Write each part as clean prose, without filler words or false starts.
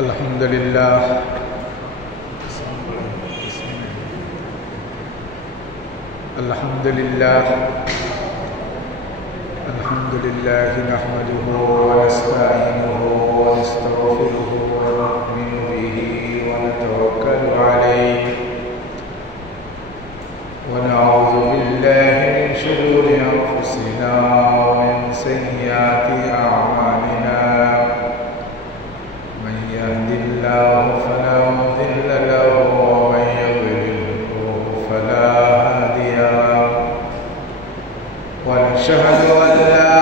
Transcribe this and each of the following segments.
Alhamdulillah. Alhamdulillah. Alhamdulillah nahmaduhu wa nasta'inuhu wa nastaghfiruhu wa nu'minu bihi wa natawakkalu alayhi wa na'udzu billahi min shururi anfusina wa min sayyiati a'malina. Man yahdihillahu fala mudilla lahu wa man yudlilhu fala hadiya lahu. Wa nashhadu an la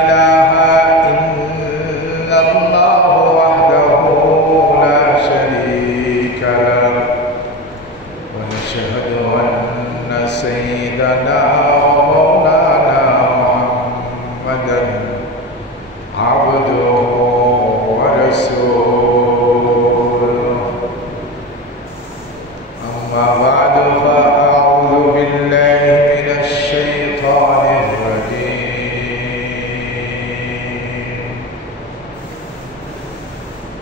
ilaha illallah wahdahu la sharika lahu wa nashhadu anna sayyidana wa maulana Muhammadan abduhu wa rasuluh. Amma ba'du fa a'udzu billahi minasy syaithanir rajim.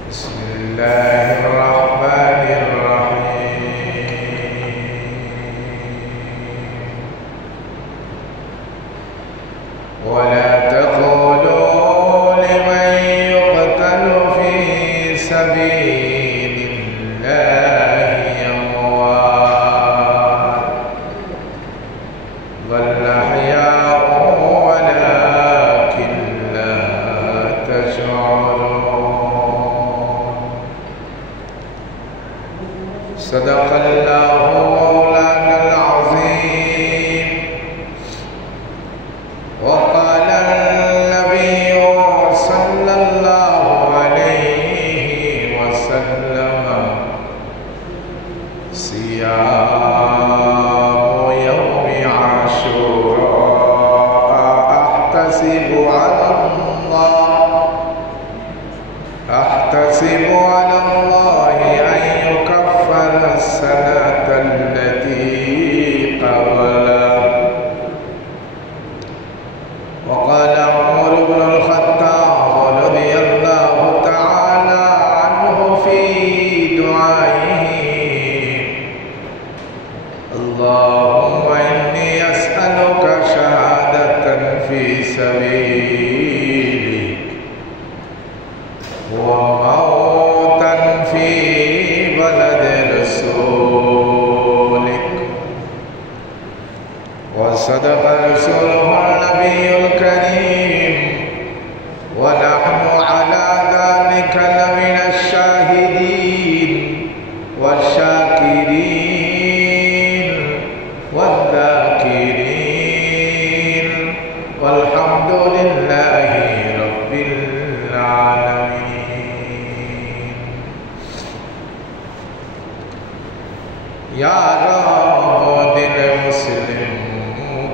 Bismillahirrahmanirrahim. Wa la taqulu liman yuqtalu fi sabilillahi amwat bal ahya'un walakin la tash'urun. Sadaqallahu mawlana al-azim. Wa qala an-nabiyyu sallallahu alayhi wa sallam, siyamu yawmi ashura ahtasibu ala Allahi an yukaffara as-sanata allati qablahu. Wa qala Umar ibn al-Khattab radhiyallahu ta'ala anhu fi du'aihi, Allahumma inni as'aluka shahadatan fi sabilik wa mautan fi baladi rasulik. Wa sadaqa rasuluhu nabiyyul karim wa nahnu ala dhalika lamina syahidin wa syakirin wa dhakirin walhamdulillahi rabbil alamin. Ya Rabb dil muslim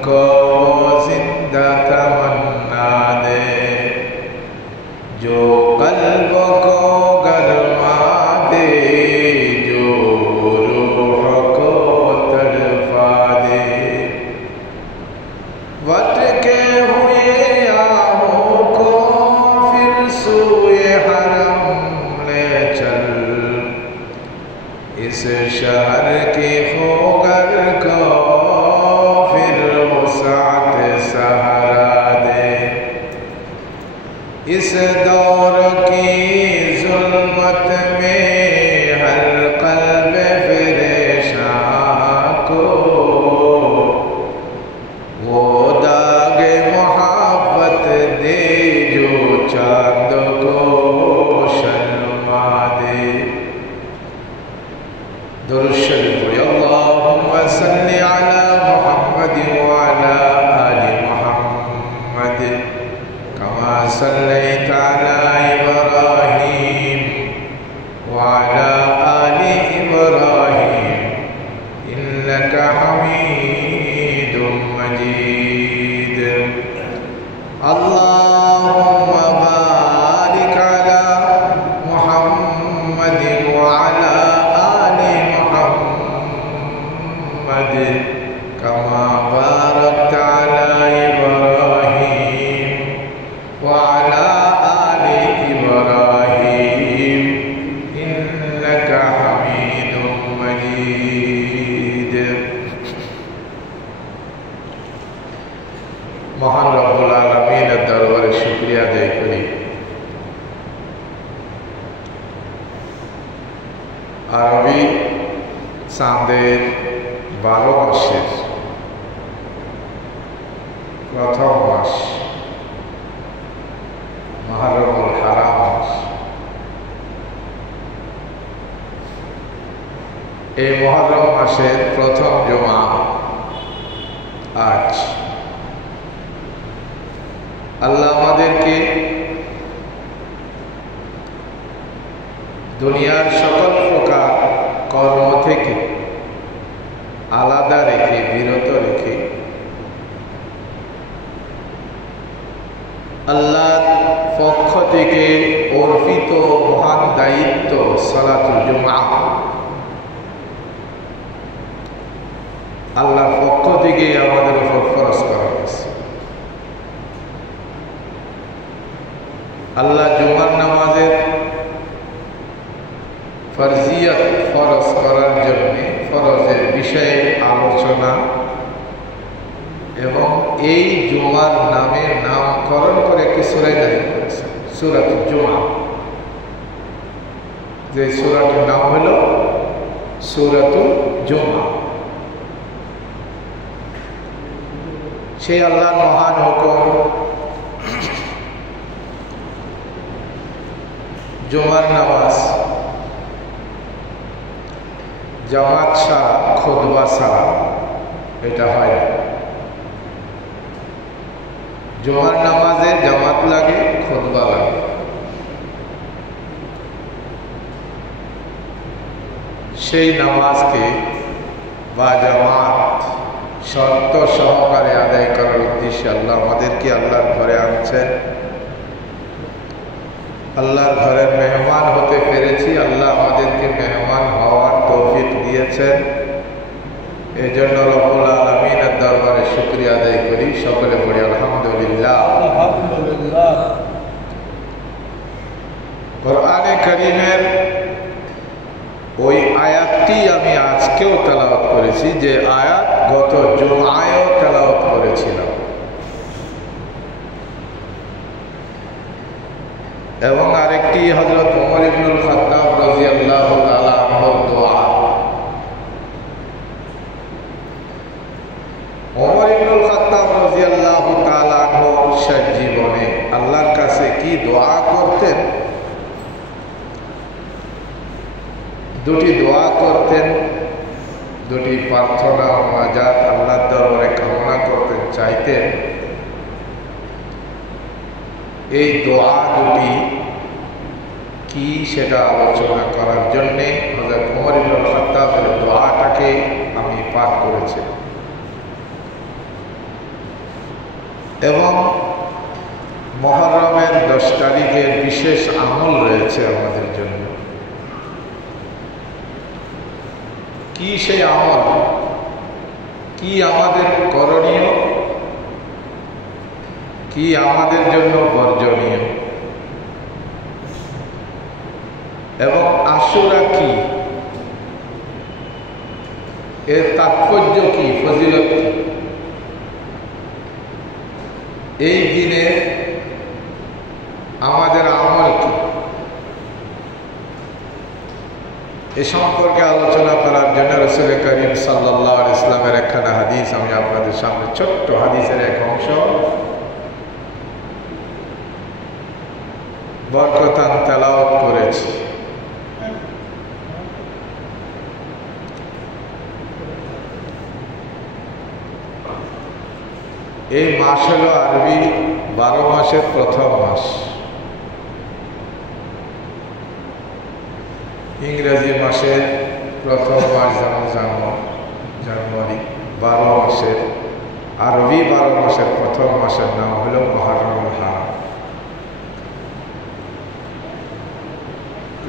ko zinda tamanna de, jo qalb ko galma de, jo ruh ko तड़पा दे. भटके हुए आहों को फिर सूए हरम ले चल, इस शहर के खोगर को फिर वसात सहारा दे. इस दौर की जुल्मत में हर कल्ब परेशान को वो दागे मोहब्बत दे जो चांद को शर्मा दे. दुरूद शरीफ पढ़िए. अल्लाहुम्मा सल्लि अला मुहम्मद व अला आलि मुहम्मद कमा सल्लैता अला इब्राहीम व अला आलि इब्राहीम इन्नका हमीदुम मजीद. अल्लाहुम्मा बारिक अला मुहम्मद व अला आलि मुहम्मद कमा बारकता अला इब्राहीम व अला आलि इब्राहीम আরবি চাঁদের 12 মাসের প্রথম মাস মুহররমুল হারাম মাস। এই মুহররম মাসের প্রথম জুমা আজ। আল্লাহ আমাদেরকে দুনিয়ার সকল প্রকার কর্ম থেকে আলাদা রেখে, বিরত রেখে আল্লাহর পক্ষ থেকে অর্পিত মহান দায়িত্ব সালাতুল জুমআ আল্লাহর পক্ষ থেকে আমাদের উপর ফরজ করা হয়েছে। আল্লাহ জুমার নামাজের ফরজিয়ত ফরজ করার জন্য ফরজের বিষয়ে আলোচনা এবং এই জুমার নামের নামকরণ করে একটি সূরা নাযিল করেছেন, সূরাতুল জুমআ। যে সূরাটির নাম হলো সূরাতুল জুমআ। সেই আল্লাহর মহান হুকুম, জুমার নামাজ জামাত ছাড়া, খুতবা ছাড়া এটা হয় না। জুমার নামাজে জামাত লাগে, খুতবা লাগে। সেই নামাজকে বা জামাত শর্ত সহকারে আদায় করার উদ্দেশ্যে আল্লাহ আমাদেরকে আল্লাহর ঘরে আনছেন। আল্লাহর ঘরের মেহমান হতে পেরেছি, আল্লাহ আমাদেরকে মেহমান হওয়ার তৌফিক দিয়েছেন। এই জন্য রব্বুল আলামিনের দরবারে শুকরিয়া আদায় করি। সকলে বলি আলহামদুলিল্লাহ। কোরআনে কারীমের ওই আয়াতটি আমি আজকেও তেলাওয়াত করেছি, যে আয়াত গত জুমআয়ও তেলাওয়াত করেছিলাম। এবং আরেকটি হযরত ওমর ইবনুল খাত্তাব রাদিয়াল্লাহু তাআলা আনহুর দোয়া। ওমর ইবনুল খাত্তাব রাদিয়াল্লাহু তাআলা আনহু শেষ জীবনে আল্লাহর কাছে কি দোয়া করতেন? দুটি দোয়া করতেন, দুটি প্রার্থনা মুনাজাত আল্লাহর দরবারে কামনা করতেন, চাইতেন। এই দোয়া দুটি কি সেটা আলোচনা করার জন্যে হযরত ওমর ইবনুল খাত্তাবের দোয়াটাকে আমি পাঠ করেছি। এবং মুহররমের 10 তারিখের বিশেষ আমল রয়েছে আমাদের জন্য। কি সেই আমল, কি আমাদের করণীয়, কি আমাদের জন্য বর্জনীয়, এবং আশুরা কি, এর তাৎপর্য কি, ফজিলত কি, এই দিনে আমাদের আমল কি, এ সম্পর্কে আলোচনা করার জন্য রাসূল করিম সাল্লাল্লাহু আলাইহি ওয়াসাল্লামের একখানা হাদিস আমি আপনাদের সামনে, ছোট্ট হাদিসের এক অংশ বরকতান তেলাওয়াত করেছি। এই মাস হলো আরবি 12 মাসের প্রথম মাস। ইংরেজি মাসের প্রথম মাস যেমন জানুয়ারি, 12 মাসের আরবি 12 মাসের প্রথম মাসের নাম হলো মুহররমুল হারাম।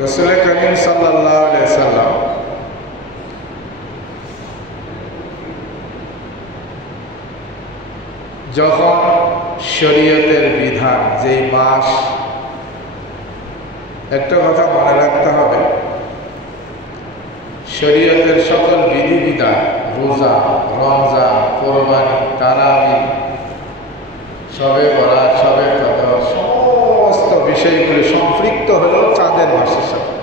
রাসূল করিম সাল্লাল্লাহু আলাইহি ওয়াসাল্লাম যখন শরীয়তের বিধান, যেই মাস, একটা কথা মনে রাখতে হবে, শরীয়তের সকল বিধিবিধান, রোজা, রমজান, কোরবানি, তারাবি, শবে বরাত, শবে কদর, সমস্ত বিষয়গুলি সম্পৃক্ত হলো চাঁদের মাসের সাথে।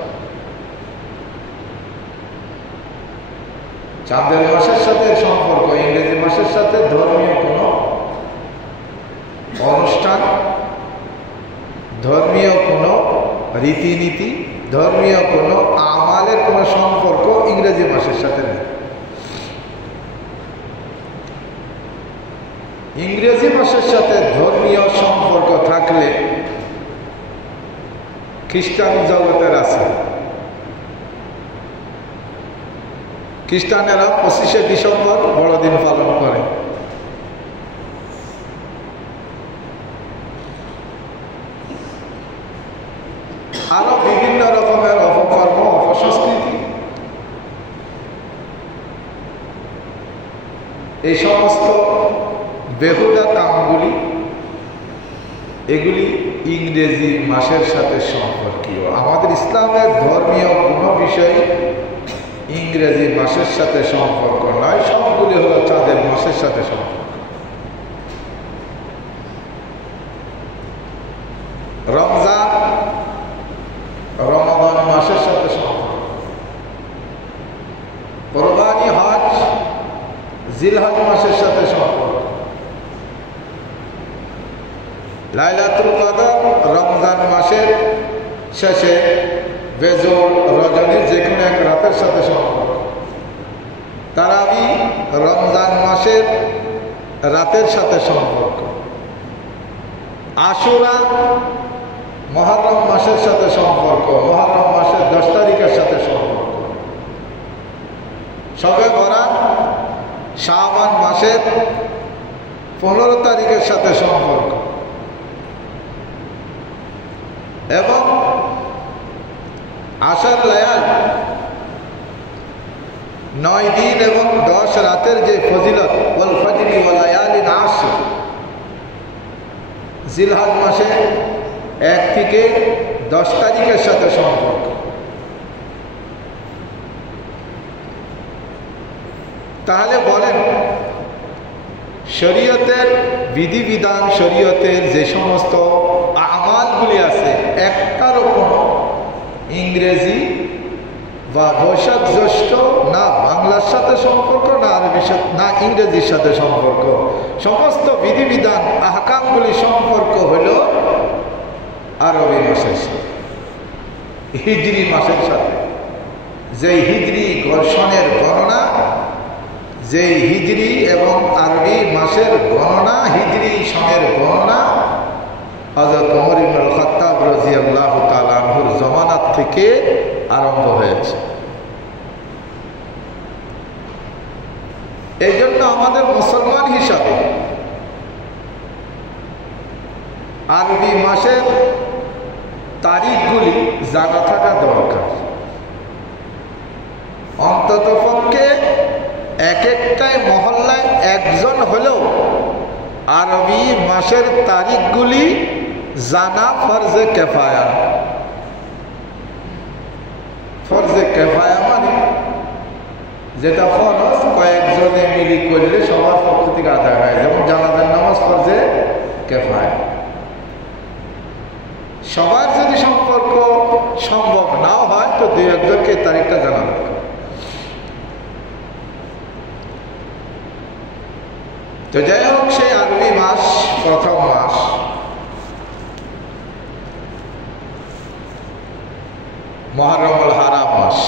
চাঁদের মাসের সাথে সম্পর্ক ইংরেজি মাসের সাথে ধর্মীয় কোনো অনুষ্ঠান, ধর্মীয় কোনো রীতিনীতি, ধর্মীয় কোনো আমালের কোনো সম্পর্ক ইংরেজি মাসের সাথে নেই। ইংরেজি মাসের সাথে ধর্মীয় সম্পর্ক থাকলে খ্রিস্টান জগতের আছে। খ্রিস্টানেরা 25শে ডিসেম্বর বড়দিন পালন করে। আরো বিভিন্ন রকমের অপকর্ম, অপসংস্কৃতি, এই সমস্ত বেহুদা কামগুলি এগুলি ইংরেজি মাসের সাথে সম্পর্কীয়। আমাদের ইসলামের ধর্মীয় কোনো বিষয় ইংরেজি মাসের সাথে সম্পর্ক নয়, সবগুলি হলো চাঁদের মাসের সাথে সম্পর্ক। রমজান রমাদান মাসের সাথে সম্পর্ক, কোরবানি হজ জিলহজ মাসের সাথে সম্পর্ক, লাইলাতুল কদর রমজান মাসের শেষে বেজর রজনীর যে কোনো এক রাতের সাথে সম্পর্ক, তারাবি রমজান মাসের রাতের সাথে সম্পর্ক, আশুরা মুহররম মাসের সাথে সম্পর্ক, মুহররম মাসের 10 তারিখের সাথে সম্পর্ক, শবে বরাত শাবান মাসের 15 তারিখের সাথে সম্পর্ক, এবং আশার লায়াল 9 দিন এবং 10 রাতের যে ফজিলত, ওয়াল ফজরি ওয়া লায়ালিন আশর, জিলহজ মাসে 1 থেকে 10 তারিখের সাথে সম্পর্ক। তাহলে বলেন, শরীয়তের বিধিবিধান, শরীয়তের যে সমস্ত আমালগুলি আছে, একটারও কোনো ইংরেজি বা বৈশাখ জ্যৈষ্ঠ না বাংলার সাথে সম্পর্ক, না আরবির সাথে, না ইংরেজির সাথে সম্পর্ক। সমস্ত বিধিবিধান আহকামগুলি সম্পর্ক হল আরবি মাসের সাথে, হিজরি মাসের সাথে। যেই হিজরি বর্ষণের গণনা, যেই হিজরি এবং আরবি মাসের গণনা, হিজরি সনের গণনা হযরত ওমর ইবনুল খাত্তাব রাদিয়াল্লাহু তাআলা আনহুর জামানাত থেকে আরম্ভ হয়েছে। এই জন্য আমাদের মুসলমান হিসাবে আরবি মাসের তারিখগুলি জানা থাকা দরকার। অন্ততপক্ষে এক একটাই মহল্লায় একজন হলেও আরবি মাসের তারিখগুলি জানা ফরজে কেফায়া। ফরজে কেফায়া মানে যেটা ফরজ কয়েকজনে মিলি করলে সবার পক্ষ থেকে আদায় হয়, যেমন জানাজার নামাজ ফরজে কেফায়া। সবার যদি সম্পর্ক সম্ভব নাও হয় তো 2-1জনকে তারিখটা জানা দরকার। তো যাই হোক, সেই আরবি মাস প্রথম মাস মুহররমুল হারাম মাস।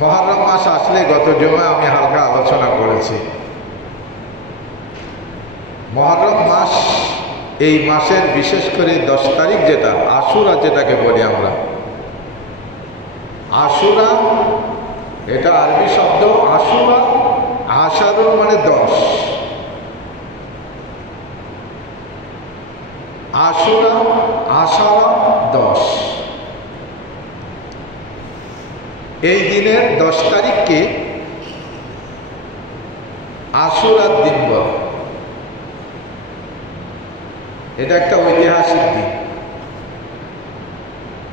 মুহররম মাস আসলে গত জুমায় আমি হালকা আলোচনা করেছি। মুহররম মাস, এই মাসের বিশেষ করে 10 তারিখ যেটা আশুরা, যেটাকে বলি আমরা আশুরা, এটা আরবি শব্দ। আশুরা আশারুন মানে 10, আশুরা আশারা 10। এই দিনের 10 তারিখকে আশুরার দিন বলে। এটা একটা ঐতিহাসিক দিন।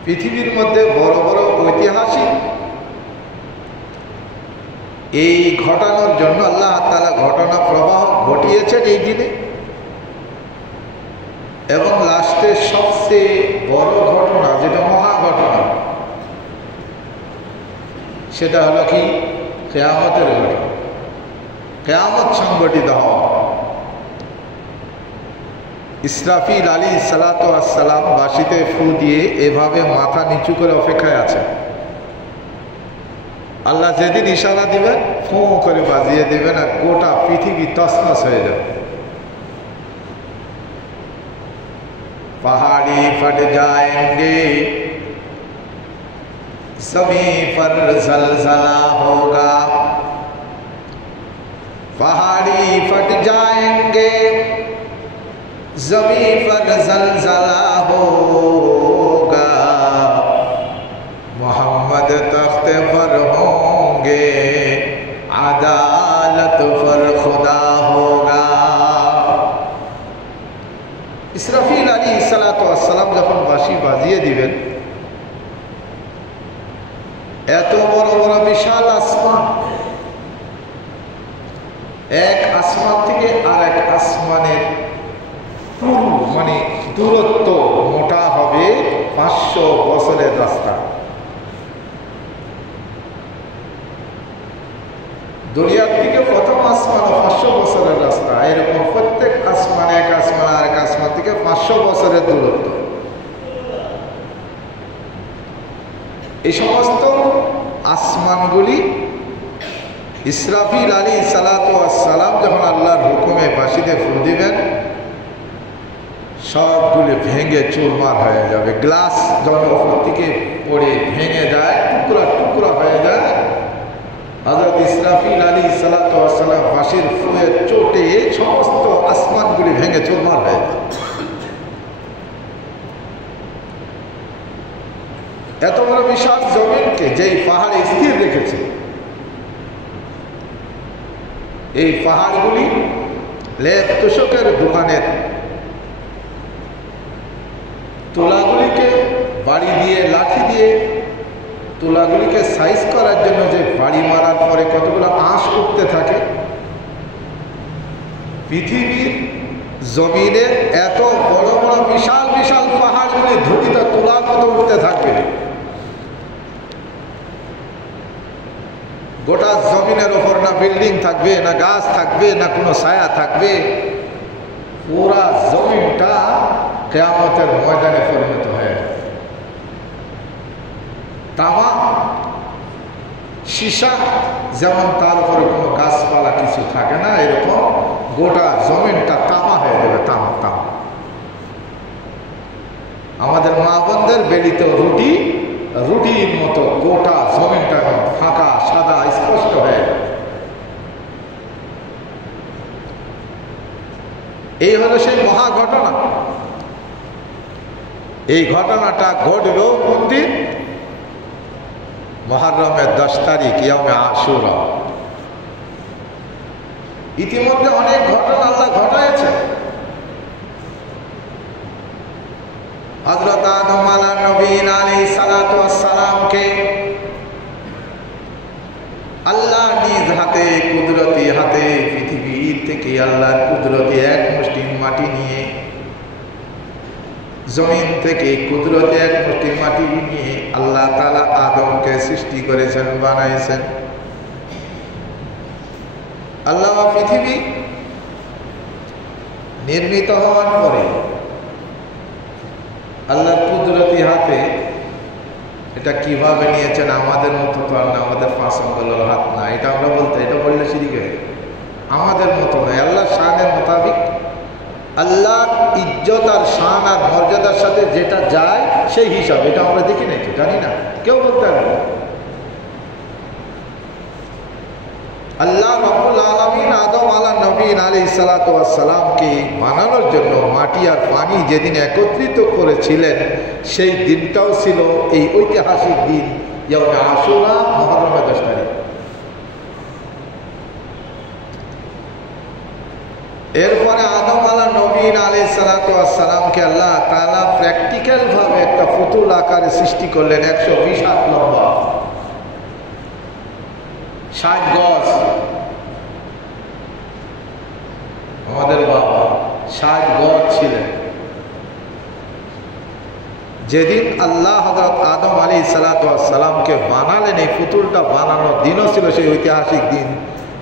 পৃথিবীর মধ্যে বড় বড় ঐতিহাসিক এই ঘটানোর জন্য আল্লাহ তাআলা ঘটনা প্রবাহ ঘটিয়েছেন এই দিনে। এবং লাস্টের সবচেয়ে বড় ঘটনা, যেটা মহা ঘটনা, সেটা হলো কি কিয়ামতের ঘটনা, কিয়ামত সংগঠিত হওয়া। ইসরাফিল আলাইহিসসালাতু ওয়াসসালাম বাঁশিতে ফু দিয়ে এভাবে মাথা নিচু করে অপেক্ষায় আছে। আল্লাহ যেদিন ইশারা দিবেন ফু করে বাজিয়ে দেবেন আর গোটা পৃথিবী তছনছ হয়ে যাবে। पहाड़ी फट जाएंगे, ज़मीं पर ज़लज़ला होगा। पहाड़ी फट जाएंगे, ज़मीं पर ज़लज़ला होगा। मोहम्मद तख्त पर होंगे, अदालत पर खुदा होगा। ইসরাফিল আলাইহিসসালাতু ওয়াসসালাম যখন বাঁশি বাজিয়ে দিবেন, এত বড় বড় বিশাল আসমান, এক আসমান থেকে আর এক আসমানের মানে দূরত্ব মোটা হবে 500 বছরের রাস্তা। দুনিয়ার থেকে প্রথম আসমান 500 বছরের রাস্তা, এরকম প্রত্যেক আসমান এক আসমান আর এক আসমান থেকে 500 বছরের দূরত্ব। এই সমস্ত আসমানগুলি ইসরাফিল আলাইহিসসালাতু ওয়াসসালাম যখন আল্লাহর হুকুমে বাঁশিতে ফু দিবেন, সবগুলি ভেঙে চুরমার হয়ে যাবে। গ্লাস যখন উপর থেকে পড়ে ভেঙে যায়, টুকরা টুকরা হয়ে যায়, হযরত ইসরাফিল আলাইহিসসালাতু ওয়াসসালাম বাঁশির ফুয়ের চোটে সমস্ত আসমানগুলি ভেঙে চুরমার হয়ে যায়। এত বড় বিশাল জমিনকে যেই পাহাড়ে স্থির রেখেছে, এই পাহাড়গুলি লেপ তোষকের দোকানের তোলাগুলিকে বাড়ি দিয়ে লাঠি দিয়ে তুলাগুলিকে সাইজ করার জন্য যে বাড়ি মারার পরে কতগুলো আঁশ উঠতে থাকে, পৃথিবীর জমিনের এত বড় বড় বিশাল বিশাল পাহাড়গুলি ধুলিত তুলার মতো উঠতে থাকবে। গোটা জমিনের ওপর না বিল্ডিং থাকবে, না গাছ থাকবে, না কোনো ছায়া থাকবে, পুরা জমিনটা কিয়ামতের ময়দানে পরিণত হয়ে যাবে। তামা সীসা যেমন তার উপরে কোনো গাছপালা কিছু থাকে না, এরকম গোটা জমিনটা তামা হয়ে যাবে, তামা তামা। আমাদের মা বোনদের বেলিত রুটি রুটির মতো গোটা জমিনটা ফাঁকা সাদা স্পষ্ট হয়ে যাবে। এই হলো সেই মহা ঘটনা। এই ঘটনাটা ঘটবেও কোন দিন? মুহররমের 10 তারিখ, ইয়ামে আশুরা। ইতিমধ্যে অনেক ঘটনা আল্লাহ ঘটাইছে। হযরত আদম আলাইহিস সালাতু ওয়াস সালামকে আল্লাহ নিজ হাতে কুদরতি হাতে পৃথিবীর থেকে আল্লাহর কুদরতি এক মুষ্টি মাটি নিয়ে, জমিন থেকে কুদরতি এক মুষ্টি মাটি নিয়ে আল্লাহ তাআলা আদমকে সৃষ্টি করেছেন, বানাইছেন। আল্লাহ পৃথিবী নির্মিত হওয়ার পরে আল্লাহর কুদরতি হাতে এটা কিভাবে নিয়েছেন, আমাদের মতো তো আর না, আমাদের 5 আঙ্গুলের হাত না, এটা আমরা বলতে, এটা বললে শিরিক হয়ে যায়। আমাদের মতো নয়, আল্লাহর শানের মোতাবিক, আল্লাহর ইজ্জত আর শান আর মর্যাদার সাথে যেটা যায় সেই হিসাব। এটা আমরা দেখি নাই, তো জানি না, কেউ বলতে পারবে না। আল্লাহ রাব্বুল আলামিন আদম আলাইহিস সালাতু ওয়াস সালামকে বানানোর জন্য মাটি আর পানি যেদিন একত্রিত করেছিলেন, সেই দিনটাও ছিল এই ঐতিহাসিক দিন ইয়াউমে আশুরা, মুহররমের 10 তারিখ। এরপরে আদম আলাইহিস সালাতু ওয়াস সালামকে আল্লাহ তাআলা প্র্যাকটিক্যাল ভাবে একটা পুতুল আকারে সৃষ্টি করলেন, 120 হাত লম্বা, 60 গজ। আমাদের বাবা 60 গজ ছিলেন। যেদিন আল্লাহ হযরত আদম আলাইহিস সালামকে বানালেন, এই পুতুলটা বানানোর দিনও ছিল সেই ঐতিহাসিক দিন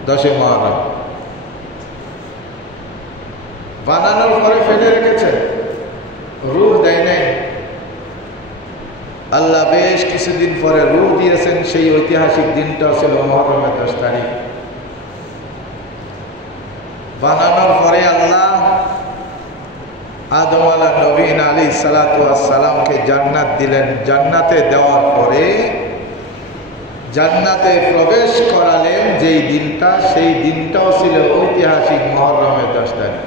10 মুহররম। বানানোর পরে ফেলে রেখেছেন, রূহ দেয় নাই। আল্লাহ বেশ কিছুদিন পরে রূহ দিয়েছেন, সেই ঐতিহাসিক দিনটা ছিল মুহররমের 10 তারিখ। বানানোর পরে আল্লাহ আদম নবীন আলাইহিস সালামকে জান্নাত দিলেন। জান্নাতে দেওয়ার পরে জান্নাতে প্রবেশ করালেন যেই দিনটা, সেই দিনটাও ছিল ঐতিহাসিক মুহররমের 10 তারিখ।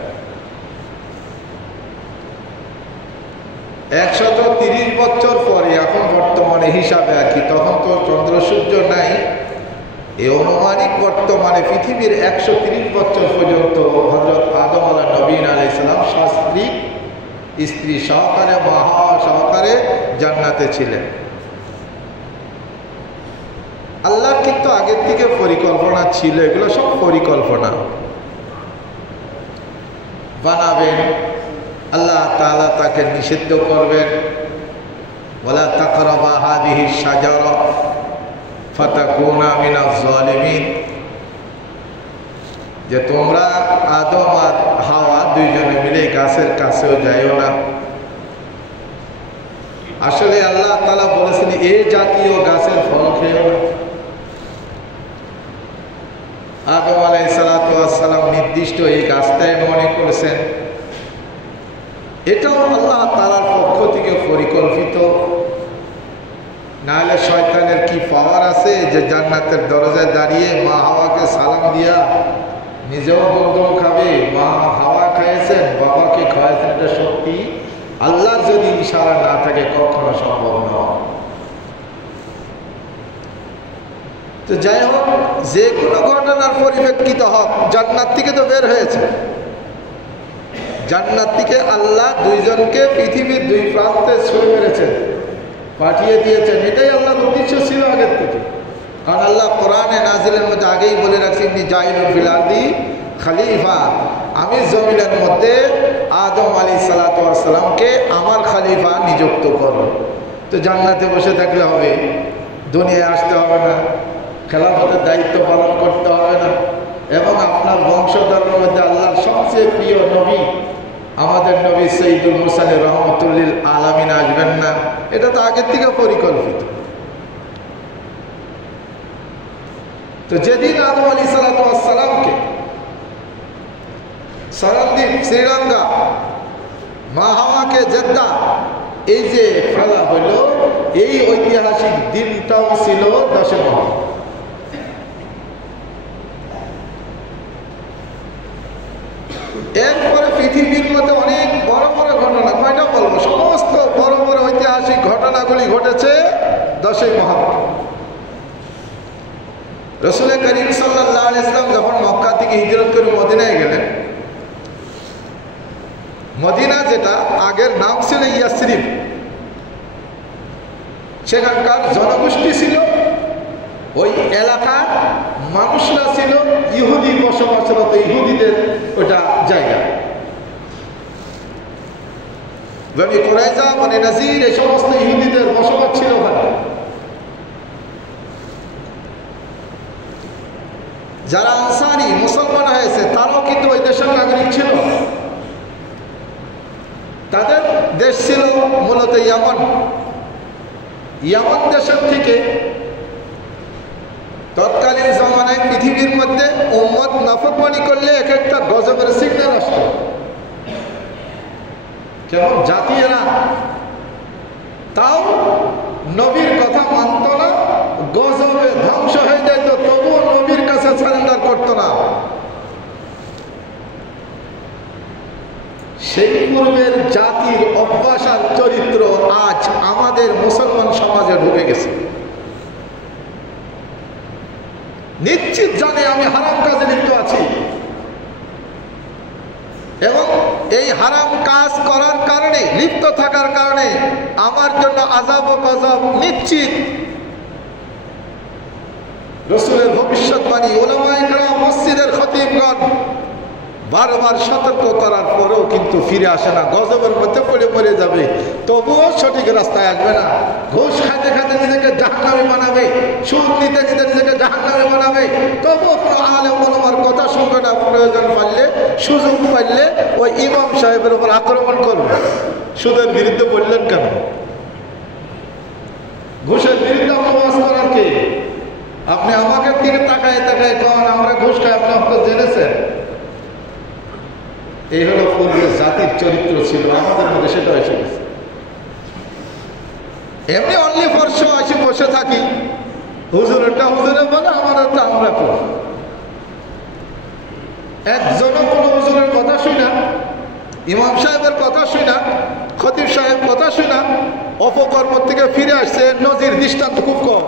130 বছর পরে, এখন বর্তমানে হিসাবে আর কি, তখন তো চন্দ্র সূর্য নাই, এই অনুমানিক বর্তমানে পৃথিবীর 130 বছর পর্যন্ত হযরত আদম নবীন আলাইহিস সালাম স্ত্রী সহকারে, মা হাওয়া সহকারে জান্নাতে ছিলেন। আল্লাহর কিন্তু আগের থেকে পরিকল্পনা ছিল, এগুলো সব পরিকল্পনা। বানাবেন, আল্লাহ তাআলা তাকে নিষিদ্ধ করবেন, ওয়ালা তাকরাবা হাযিহিশ শাজারা ফাতাকুনা মিনাজ জালিমিন, যে তোমরা আদম আর হাওয়া দুইজনে মিলে গাছের কাছেও যাইও না। আসলে আল্লাহ তাআলা বলেছেন এই জাতীয় গাছের ফল খেও না। আদম আলাইহিস সালাম নির্দিষ্ট এই গাছটাই মনে করেছেন। এটাও আল্লাহ তাআলার পক্ষ থেকে পরিকল্পিত। নাহলে শয়তানের কি পাওয়ার আছে যে জান্নাতের দরজায় দাঁড়িয়ে মা হাওয়াকে সালাম দিয়া নিজেও গোলগোল খাবে? মা হাওয়া খাইয়েছেন, বাবাকে খাওয়াইছেন, এটা সত্যি। আল্লাহর যদি ইশারা না থাকে কখনো সম্ভব নয়। তো যাই হোক, যে কোনো ঘটনার পরিপ্রেক্ষিত হোক, জান্নাত থেকে তো বের হয়েছে। জান্নাত থেকে আল্লাহ দুইজনকে পৃথিবীর দুই প্রান্তে ছুঁড়ে মেরেছেন, পাঠিয়ে দিয়েছেন। এটাই আল্লাহর উদ্দেশ্য ছিল আগের থেকে। কারণ আল্লাহ কোরআনে নাজিলের মধ্যে আগেই বলে রাখছেন, ইন্নী জাইলুন ফিল আরদি খলিফা, আমি জমিনের মধ্যে আদম আলাইহিস সালামকে আমার খলিফা নিযুক্ত করব। তো জান্নাতে বসে থাকলে হবে, দুনিয়ায় আসতে হবে না, খেলাফতের দায়িত্ব পালন করতে হবে না, এবং আপনার বংশধরের মধ্যে আল্লাহর সবচেয়ে প্রিয় নবী আমাদের নবী সাইয়্যিদুল মুরসালিন রাহমাতুল লিল আলামিন আসবেন না? এটা তো আগের থেকে পরিকল্পিত। তো যেদিন আদম আলাইহিস সালামকে সরদ্বীপ শ্রীলঙ্কা, মা হাওয়াকে জেদ্দা, এই যে ফেলা হলো, এই ঐতিহাসিক দিনটাও ছিল 10 মুহররম। এরপরে পৃথিবীর মধ্যে অনেক বড় বড় ঘটনা, কয়টা বলবো, সমস্ত বড় বড় ঐতিহাসিক ঘটনাগুলি ঘটেছে 10 মুহররম। রাসূল করিম সাল্লাল্লাহু আলাইহি ওয়াসাল্লাম যখন মক্কা থেকে হিজরত করে মদিনায় গেলেন, মদিনা যেটা আগের নাম ছিল ইয়াসরিব, সেখানকার জনগোষ্ঠী ছিল, ওই এলাকার মানুষরা ছিল ইহুদি বসবাসরত, ইহুদিদের ওটা জায়গা। বনি কুরাইজা, বনি নাজির, এই সমস্ত ইহুদিদের বসবাস ছিল ওখানে। যারা আনসারি মুসলমান হয়েছে তারাও কিন্তু ওই দেশের নাগরিক ছিল। তাদের দেশ ছিল মূলত ইয়ামান। ইয়ামান দেশের থেকে তৎকালীন জমানায় পৃথিবীর মধ্যে উম্মত নাফরমানি করলে এক একটা গজবের সিগন্যাল আসত। কেমন জাতি এরা, তাও নবীর কথা মানত না, গজবে ধ্বংস হয়ে যেত, তবুও নবীর কাছে সারেন্ডার করত না। সেই পূর্বের জাতির অভ্যাস আর চরিত্র আজ আমাদের মুসলমান সমাজে ঢুকে গেছে। নিশ্চিত জানে আমি হারাম কাজে লিপ্ত আছি, এবং এই হারাম কাজ করার কারণে, লিপ্ত থাকার কারণে আমার জন্য আযাব ও গজব নিশ্চিত। রাসূলের ভবিষ্যৎবাণী, উলামায়ে কেরাম, মসজিদের খতিবগণ বারবার সতর্ক করার পরেও কিন্তু ফিরে আসে না, গজবের মধ্যে পড়ে মরে যাবে, তবুও সঠিক রাস্তায় আসবে না। ঘুষ খাইতে খাইতে নিজেকে জাহান্নামী বানাবে, সুদ নিতে নিতে নিজেকে জাহান্নামী বানাবে, তবুও কোনো আলেম ওলামার কথা শুনবে না। প্রয়োজন পাইলে, সুযোগ পাইলে ওই ইমাম সাহেবের উপর আক্রমণ করবে। সুদের বিরুদ্ধে বললেন কেন? ঘুষের বিরুদ্ধে আওয়াজ করার কে? আপনি আমাকে দিকে তাকায় তাকায় কন আমরা ঘুষ খাই, আপনি আপনার জেনেছেন? এই হলো পূর্বের জাতির চরিত্র ছিল, আমাদের মধ্যে সেটা এসে গেছে। এমনি অনলি ফর শো এসে বসে থাকি, হুজুরেরটা হুজুরে বলে, আমাদেরটা আমরা করি। একজনও কোনো হুজুরের কথা শুই না, ইমাম সাহেবের কথা শুই না, খতিব সাহেব কথা শুই না, অপকর্ম থেকে ফিরে আসছে নজির দৃষ্টান্ত খুব কম।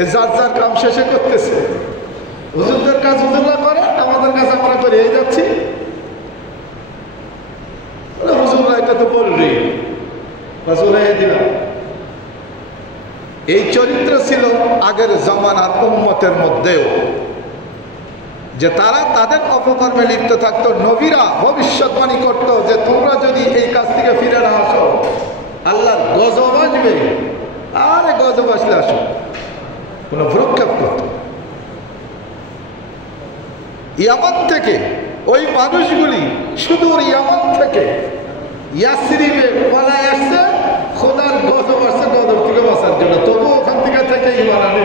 এ যার যার কাম শেষে করতেছে। হুজুরদের কাজ হুজুররা করে, আমাদের কাজ আমরা করে যাচ্ছি। হুজুররা এটা তো বলবি, দিলাম। এই চরিত্র ছিল আগের জমানার উম্মতের মধ্যেও, যে তারা তাদের অপকর্মে লিপ্ত থাকতো। নবীরা ভবিষ্যৎবাণী করতো যে তোমরা যদি এই কাজ থেকে ফিরে না আসো আল্লাহর গজব আসবে। আরে গজব আসলে আসো, কোন ভ্রুক্ষেপ করত। ইয়ামান থেকে ওই মানুষগুলি সুদূর ইয়ামান থেকে ইয়াসরিবে পালায় আসছে, খোদার গজব আসছে, গজব থেকে বাঁচার জন্য। তবু ওখান থেকে ঈমান আনে।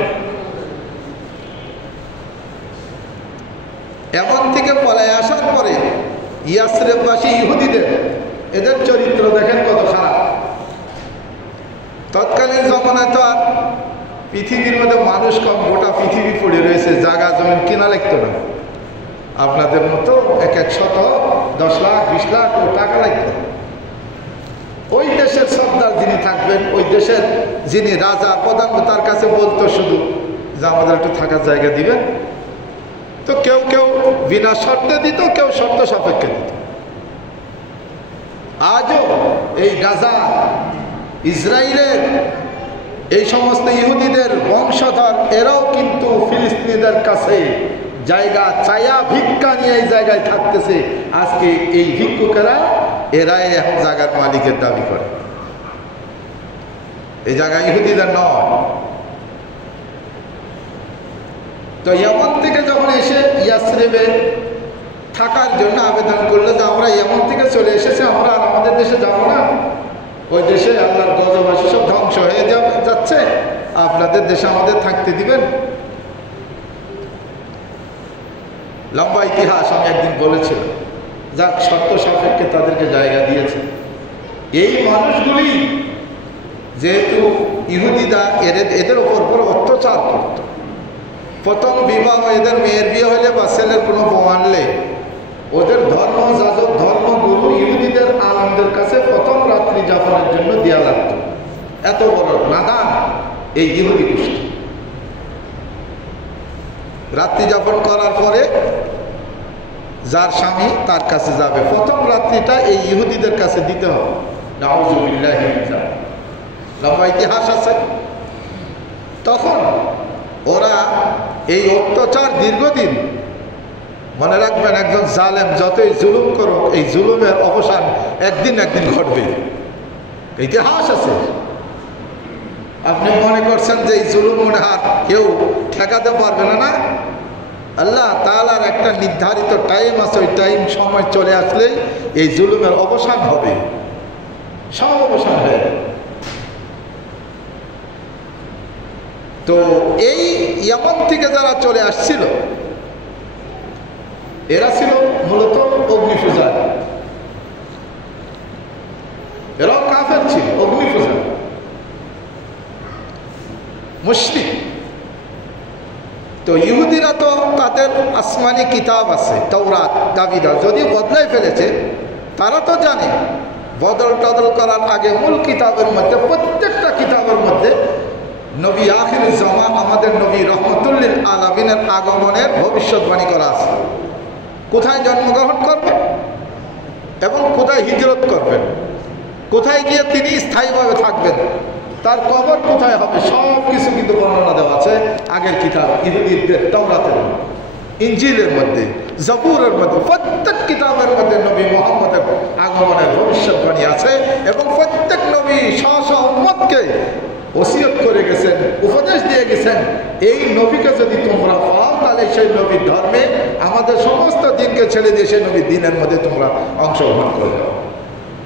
ইয়ামান থেকে পালায় আসার পরে ইয়াসরিববাসী ইহুদিদের এদের চরিত্র দেখেন কত খারাপ। তৎকালীন জমানায় তো আর পৃথিবীর মধ্যে মানুষ কম, গোটা পৃথিবী পড়ে রয়েছে, জায়গা জমি কিনা লাগতো না। আপনাদের মতো এক এক শত 10 লাখ 20 লাখ টাকা লাগতো। ওই দেশের সর্দার যিনি থাকবেন, ওই দেশের যিনি রাজা প্রধান, তার কাছে বলতো শুধু যে আমাদের একটু থাকার জায়গা দিবেন। তো কেউ কেউ বিনা শর্তে দিত, কেউ শর্ত সাপেক্ষে দিত। আজও এই গাজা, ইসরায়েলের এই সমস্ত ইহুদিদের বংশধর এরাও কিন্তু ফিলিস্তিনিদের কাছে জায়গা চায়া ভিক্ষা নিয়ে এই জায়গায় থাকতেছে। আজকে এই ভিক্ষুকেরা এরাই এখন জায়গার মালিকের দাবি করে। এই জায়গা ইহুদিদের নয়। তো ইয়ামান থেকে যখন এসে ইয়াসরিবে থাকার জন্য আবেদন করলো যে আমরা ইয়ামান থেকে চলে এসেছি, আমরা আর আমাদের দেশে যাবো না, ওই দেশে আল্লাহর গজব আসে, সব ধ্বংস হয়ে যাচ্ছে, আপনাদের দেশে আমাদের থাকতে দিবেন। লম্বা ইতিহাস আমি একদিন বলেছিলাম, যাক শর্ত সাপেক্ষে তাদেরকে জায়গা দিয়েছে। এই মানুষগুলি যেহেতু ইহুদিরা এদের উপর বড় অত্যাচার করত। প্রথম বিবাহ, এদের মেয়ের বিয়ে হলে বা ছেলের কোনো বউ আনলে ওদের ধর্ম যাজক, ধর্মগুরু ইহুদিদের আলমদের কাছে প্রথম রাত্রি যাপনের জন্য দেওয়া লাগতো। এত বড় নাদান এই ইহুদি গোষ্ঠী। রাত্রি যাপন করার পরে যার স্বামী তার কাছে যাবে, প্রথম রাত্রিটা এই ইহুদিদের কাছে দিতে হবে। নাউযুবিল্লাহি মিন যালিক। লম্বা ইতিহাস আছে। তখন ওরা এই অত্যাচার দীর্ঘদিন, মনে রাখবেন একজন জালেম যতই জুলুম করুক, এই জুলুমের অবসান একদিন একদিন ঘটবে। ইতিহাস আছে। আপনি মনে করছেন যে এই জুলুম মনে হাত কেউ ঠেকাতে পারবে না? না, আল্লাহ তাআলার একটা নির্ধারিত টাইম আছে, ওই টাইম সময় চলে আসলেই এই জুলুমের অবসান হবে, সব অবসান হয়ে। তো এই ইয়ামান থেকে যারা চলে আসছিল এরা ছিল মূলত অগ্নি পূজারী। এরাও কাফের ছিল, অগ্নি পূজারী, মুশরিক। তো ইহুদিরা তো তাদের আসমানি কিতাব আছে, তাওরাত, দাবিদার, যদিও বদলাই ফেলেছে, তারা তো জানে বদল টদল করার আগে মূল কিতাবের মধ্যে, প্রত্যেকটা কিতাবের মধ্যে নবী আখির জামান আমাদের নবী রহমতুল লিল আলামিনের আগমনের ভবিষ্যৎবাণী করা আছে। কোথায় জন্মগ্রহণ করবেন এবং কোথায় হিজরত করবেন, কোথায় গিয়ে তিনি স্থায়ীভাবে থাকবেন, তার কবর কোথায় হবে, সব কিছু কিন্তু বর্ণনা দেওয়া আছে আগের কিতাব ইহুদিদের তাওরাতের। ইনজিলের মধ্যে, জবুরের মধ্যে, প্রত্যেক কিতাবের মধ্যে নবী মুহাম্মদের আগমনের ভবিষ্যৎবাণী আছে এবং প্রত্যেক নবী স্ব উম্মতকে ওসিয়ত করে গেছেন, উপদেশ দিয়ে গেছেন, এই নবীকে যদি তোমরা পাও তাহলে সেই নবীর ধর্মে আমাদের সমস্ত দিনকে ছেড়ে দিয়ে সেই নবীর দিনের মধ্যে তোমরা অংশগ্রহণ করে দাও,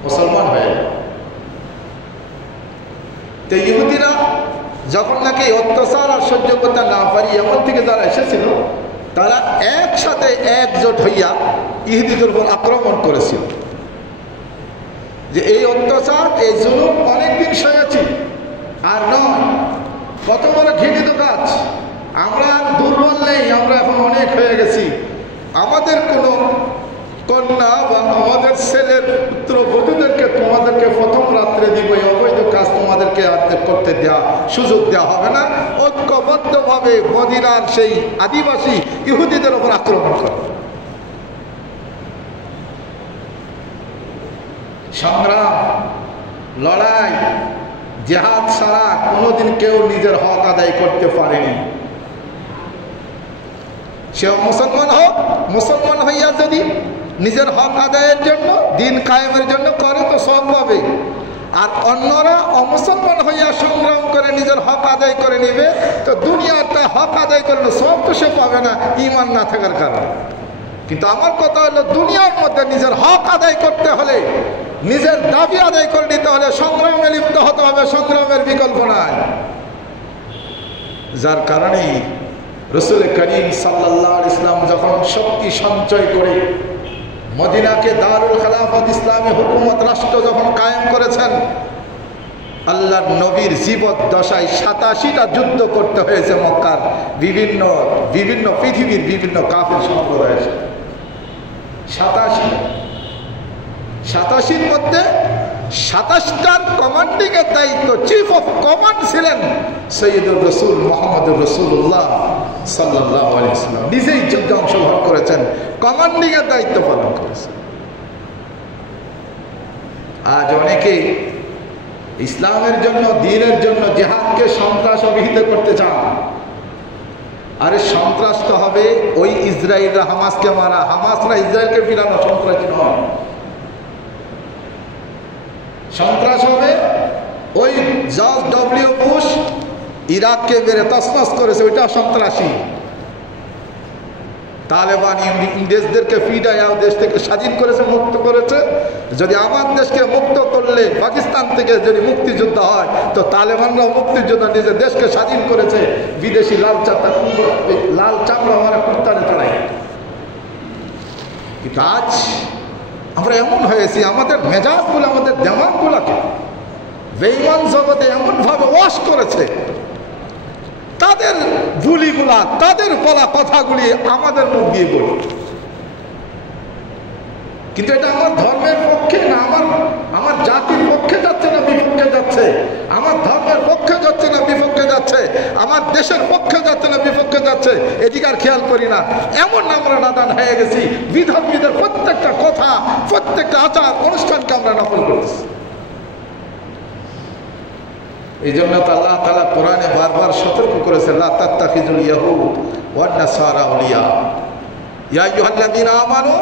মুসলমান হয়ে যাও। তো ইহুদিরা যখন নাকি অত্যাচার আর সহ্য করতে না পারি এমন থেকে যারা এসেছিল, তারা একসাথে একজোট হইয়া ইহুদিদের উপর আক্রমণ করেছিল যে এই অত্যাচার, এই জুলুম অনেকদিন সয়েছি আর নয়, কত বড় ঘৃণিত কাজ, আমরা দুর্বল নেই, আমরা এখন অনেক হয়ে গেছি, আমাদের কোনো কন্যা বা আমাদের ছেলের পুত্রবধূদেরকে তোমাদেরকে প্রথম রাত্রে দিব, এই অবৈধ কাজ তোমাদেরকে করতে দেওয়া সুযোগ দেওয়া হবে না। ঐক্যবদ্ধভাবে মদিনার সেই আদিবাসী ইহুদিদের উপর আক্রমণ করে সংগ্রাম, লড়াই, জিহাদ ছাড়া কোনোদিন কেউ নিজের হক আদায় করতে পারেনি। সে মুসলমান হোক, মুসলমান হইয়া যদি নিজের হক আদায়ের জন্য, দিন কায়েমের জন্য করে তো সব পাবে, আর অন্যরা অমুসলমান হইয়া সংগ্রাম করে নিজের হক আদায় করে নিবে তো দুনিয়াটা হক আদায় করে সব তো সে পাবে না ঈমান না থাকার কারণে। কিন্তু আমার কথা হলো, দুনিয়ার মধ্যে নিজের হক আদায় করতে হলে, নিজের দাবি আদায় করে নিতে হলে সংগ্রামে লিপ্ত হতে হবে, সংগ্রামের বিকল্প নাই। যার কারণেই রাসূল করিম সাল্লাল্লাহু আলাইহি ওয়াসাল্লাম যখন শক্তি সঞ্চয় করে মদিনাকে দারুল খেলাফত ইসলামী হুকুমত রাষ্ট্র যখন কায়েম করেছেন, আল্লাহর নবীর জীবদ্দশায় 87টা যুদ্ধ করতে হয়েছে মক্কার বিভিন্ন পৃথিবীর বিভিন্ন কাফের সম্প্রদায়ের সাথে। 87 মধ্যে 27টার কমান্ডিংয়ের দায়িত্ব, চিফ অফ কমান্ড ছিলেন সৈয়দুর রাসূল মুহাম্মদুর রাসূলুল্লাহ সাল্লাল্লাহু আলাইহি ওয়াসাল্লাম। নিজেই যুদ্ধে অংশগ্রহণ করেছেন, কমান্ডিংয়ের দায়িত্ব পালন করেছেন। আজ অনেকেই ইসলামের জন্য, দ্বীনের জন্য জিহাদকে সন্ত্রাস অভিহিত করতে চান। আরে সন্ত্রাস তো হবে ওই ইসরায়েলরা হামাসকে মারা, হামাসরা ইসরায়েলকে ফিরানো সন্ত্রাসী নয়। সন্ত্রাস হবে ওই জর্জ ডব্লিউ বুশ ইরাককে মেরে তছনছ করেছে, ওইটা সন্ত্রাসী। তালেবান ইংরেজদেরকে ফিরাইয়া দেশ থেকে স্বাধীন করেছে, মুক্ত করেছে। যদি আমার দেশকে মুক্ত করলে, পাকিস্তান থেকে যদি মুক্তিযুদ্ধ হয় তো তালেবানরাও মুক্তিযুদ্ধ নিজের দেশকে স্বাধীন করেছে, বিদেশি লাল চামড়া মারা কুত্তারে তাড়াই। কিন্তু আজ আমরা এমন হয়েছি, আমাদের মেজাজগুলো, আমাদের দেমাগগুলোকে বেঈমান জগতে এমনভাবে ওয়াশ করেছে, তাদের ভুলিগুলা, তাদের বলা কথাগুলি আমাদের মুখ দিয়ে বলি। কিন্তু এটা আমার ধর্মের পক্ষে না, আমার জাতির পক্ষে যাচ্ছে না বিপক্ষে যাচ্ছে, আমার ধর্মের পক্ষে যাচ্ছে না বিপক্ষে যাচ্ছে, আমার দেশের পক্ষে যাচ্ছে না বিপক্ষে যাচ্ছে, এদিকে আর খেয়াল করি না। এমন আমরা নাদান হয়ে গেছি, বিধর্মীদের প্রত্যেকটা কথা, প্রত্যেকটা আচার অনুষ্ঠানকে আমরা নকল করতেছি। এই জন্য তো আল্লাহ তাআলা কোরআনে বারবার সতর্ক করেছে, লা তাত্তাখিযুল ইয়াহুদ ওয়ান নাসারা আউলিয়া ইয়া আইয়ুহাল্লাযীনা আমানু,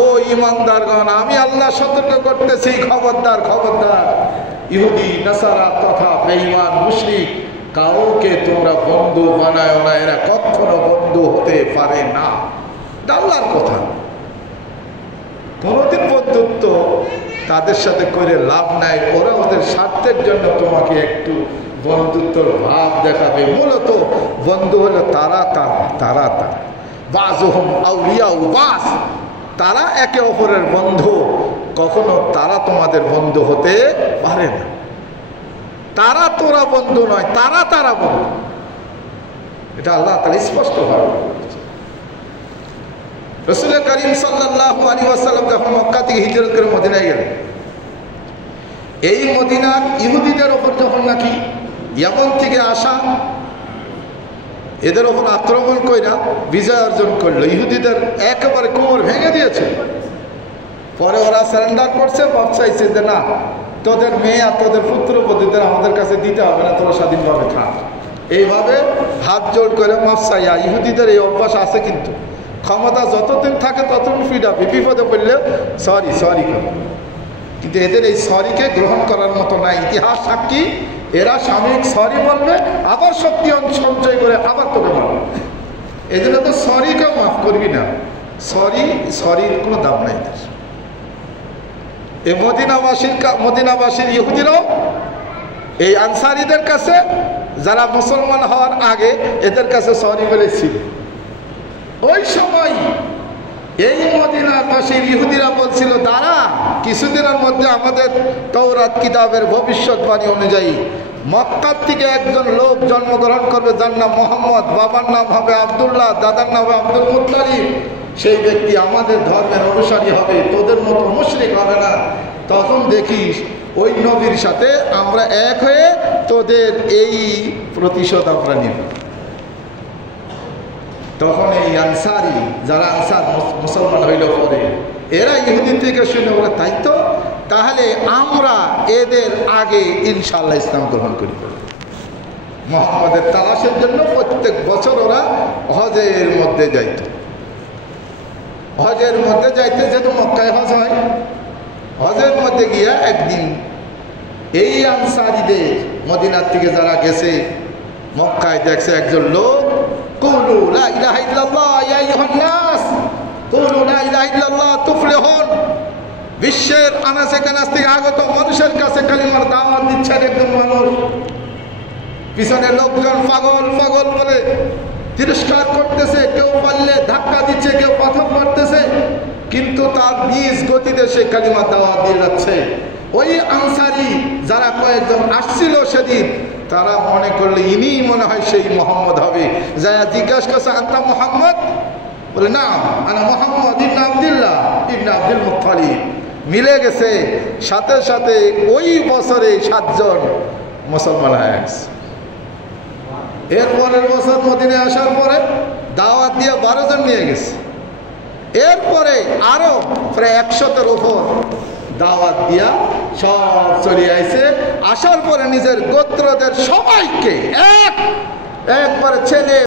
ও ঈমানদারগণ, আমি আল্লাহ সতর্ক করতেছি, খবরদার খবরদার, ইহুদি নাসারা তথা বেঈমান মুশরিক কাউকে তোমরা বন্ধু বানায় না, এরা কখনো বন্ধু হতে পারে না। এটা আল্লাহর কথা। কোনোদিন বন্ধুত্ব তাদের সাথে করে লাভ নাই, ওরা ওদের স্বার্থের জন্য তোমাকে একটু বন্ধুত্বর ভাব দেখাবে। মূলত বন্ধু হলো তারা বাযুহুম আউলিয়াউ বাস, তারা একে অপরের বন্ধু, কখনো তারা তোমাদের বন্ধু হতে পারে না। তারা তোরা বন্ধু নয়, তারা বন্ধু। এটা আল্লাহ তাআলা স্পষ্টভাবে বলেছেন। রাসূল করিম সাল্লাল্লাহু আলাইহি ওয়াসাল্লাম যখন মক্কা থেকে হিজরত করে মদিনায় গেলেন, এই মদিনার ইহুদিদের ওপর যখন নাকি ইয়ামান থেকে আসা এদের ওপর আক্রমণ কইরা বিজয় অর্জন করলো, ইহুদিদের একেবারে কোমর ভেঙে দিয়েছে। পরে ওরা সারেন্ডার করছে, বাপ চাইছে যে না, তোদের মেয়ে আর তোদের পুত্রবধূদের আমাদের কাছে দিতে হবে না, তোরা স্বাধীনভাবে খা। এইভাবে হাত জোড় করে মাফ চাইয়া। ইহুদিদের এই অভ্যাস আছে, কিন্তু ক্ষমতা যতদিন থাকে ততদিন ফিরাবে, বিপদে পড়লে সরি সরি করে। কিন্তু এদের এই সরিকে গ্রহণ করার মতো নাই। ইতিহাস সাক্ষী, এরা সাময়িক সরি বলবে, আবার শক্তি সঞ্চয় করে আবার তোকে মারবে। এই জন্য তো সরিকেও মাফ করবি না। সরির কোনো দাম নাই। এই মদিনাবাসীর ইহুদিরাও এই আনসারীদের কাছে, যারা মুসলমান হওয়ার আগে এদের কাছে সরি বলেছিল। ওই সময় এই মদিনাবাসীর ইহুদিরা বলছিল, দাঁড়া কিছুদিনের মধ্যে আমাদের তাওরাত কিতাবের ভবিষ্যৎবাণী অনুযায়ী মক্কার থেকে একজন লোক জন্মগ্রহণ করবে, যার নাম মোহাম্মদ, বাবার নাম হবে আব্দুল্লাহ, দাদার নাম হবে আব্দুল মুত্তালিব। সেই ব্যক্তি আমাদের ধর্মের অনুসারী হবে, তোদের মতো মুশরিক হবে না। তখন দেখিস ওই নবীর সাথে আমরা এক হয়ে তোদের এই প্রতিশোধ আমরা নিব। তখন এই আনসারি, যারা আনসার মুসলমান হইল পরে, এরা ইহুদি থেকে শুনে বলে, তাই তো, তাহলে আমরা এদের আগে ইনশাআল্লাহ ইসলাম গ্রহণ করি। মুহাম্মাদের তালাশের জন্য প্রত্যেক বছর ওরা হজের মধ্যে যাইত। হজের মধ্যে যাইতে, যেহেতু মক্কায় হজ হয়, হজের মধ্যে গিয়া একদিন এই আনসারীদের মদিনার থেকে যারা গেছে মক্কায়, দেখছে একজন লোক, কুলু লা ইলাহা ইল্লাল্লাহ ইয়া আইয়ুহান নাস, কুলু লা ইলাহা ইল্লাল্লাহ তুফলিহুন। বিশ্বের আনাচে কানাচ থেকে আগত মানুষের কাছে কালিমার দাওয়াত দিচ্ছেন একজন মানুষ। পিছনে লোকজন পাগল পাগল বলে তিরস্কার করতেছে, কেউ পারলে ধাক্কা দিচ্ছে, কেউ পাথর মারতেছে, কিন্তু তার নিজ গতিতে সে কালিমার দাওয়াত দিয়ে যাচ্ছে। ওই আনসারি যারা কয়েকজন আসছিল সেদিন, তারা মনে করলে ইনি মনে হয় সেই মোহাম্মদ হবে। যারা জিজ্ঞাসা করছে, আনতা মোহাম্মদ? বলে না, আনা মোহাম্মদ ইবনে আব্দুল্লাহ ইবনে আব্দুল মুত্তালিব। মিলে গেছে। সাথে সাথে ওই বছরে 7 জন মুসলমান হয়ে গেছে। এরপরের বছর মদিনায় আসার পরে দাওয়াত দিয়ে 12 জন নিয়ে গেছে। এরপরে আরো প্রায় 100-এর উপর দাওয়াত দিয়া সব চলে আইছে। আসার পরে নিজের গোত্রদের সবাইকে একবারে ছেলে